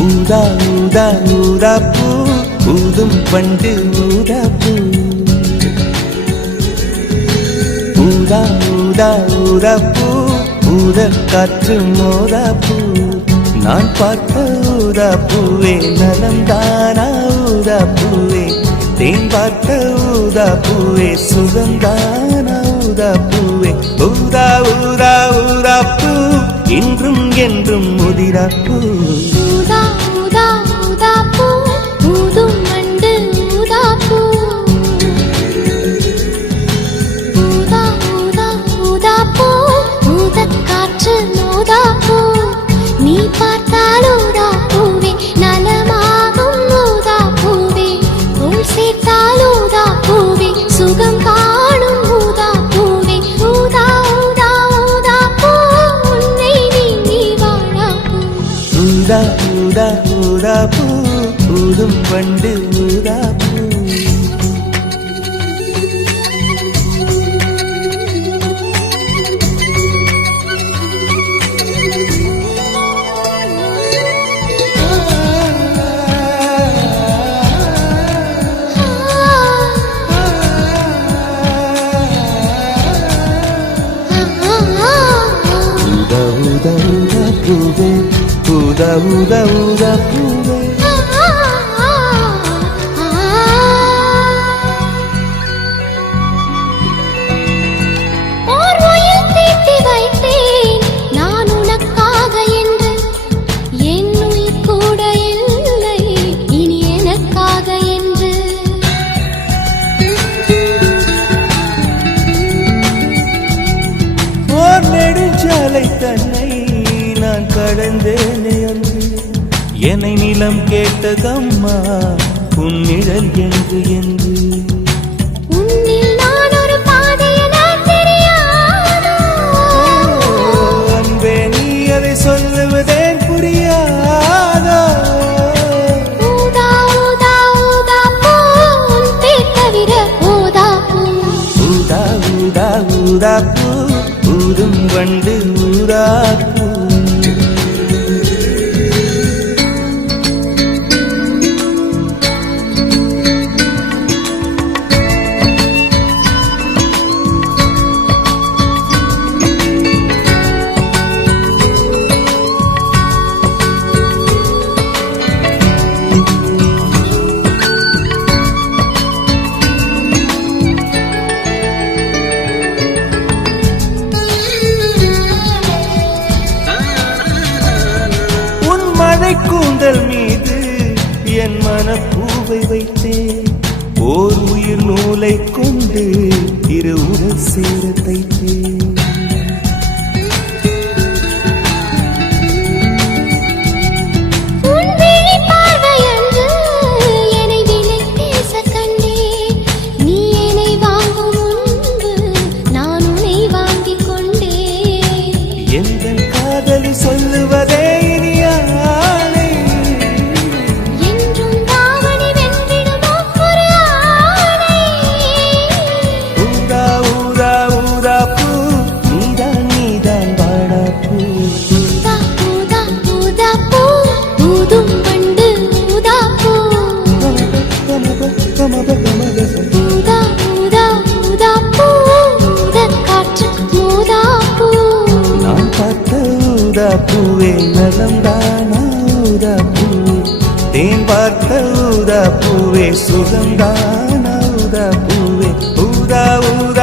ஊதா ஊதா ஊதா பூ ஊதும் பண்டு ஊதா பூ ஊதா ஊதா ஊதா பூ ஊத காற்று மோதா பூ நான் பார்த்த ஊதா பூவே நலந்தானா ஊதா பூவே தேன் பார்த்த ஊதா பூவே சுகந்தானா ஊதா பூவே ஊதா ஊதா ஊதா பூ இன்றும் என்றும் முதிரா பூ ஊதா ஊதா ஊதா பூ ஊதும் மண்டு ஊதா பூ ஊதா ஊதா ஊதா பூ ஊதக் காற்று மோதா பூ நீ பார்த்தால் ஊதா பூவே நலமாகும் ஊதா பூவே உள் சேர்த்தால் ஊதா பூவே சுகம் காணும் ஊதா பூவே ஊதா ஊதா ஊதா பூ உன்னை நீங்கி வாழா பூ ஊதா ஊதா ஊதா பூ ஊதும் பண்டு ஊதா பூ ஊதா ஊதா பூவே ஊதா ஊதா ஊதா பூவே நெடுஞ்சாலை தன்னை நான் கடந்தேனே அன்று என்னை நிலம் கேட்டதம்மா உன்னிழல் என்று என்று அன்பே நீ அதை சொல்லுவதேன் புரியாதோ ஊதா ஊதா ஊதா பூ ஊதும் வண்டு ஊதா பூ கூந்தல் மீது என் மனப்பூவை வைத்தேன் ஓர் உயிர் நூலை கொண்டு இரு உடல் சேர தைத்தேன் எந்தன் காதலி சொல்லுவதே ஊதா பூவே நலம்தானா ஊதா பூவே தேன் பார்த்த ஊதா பூவே சுகம்தானா ஊதா பூவே ஊதா ஊதா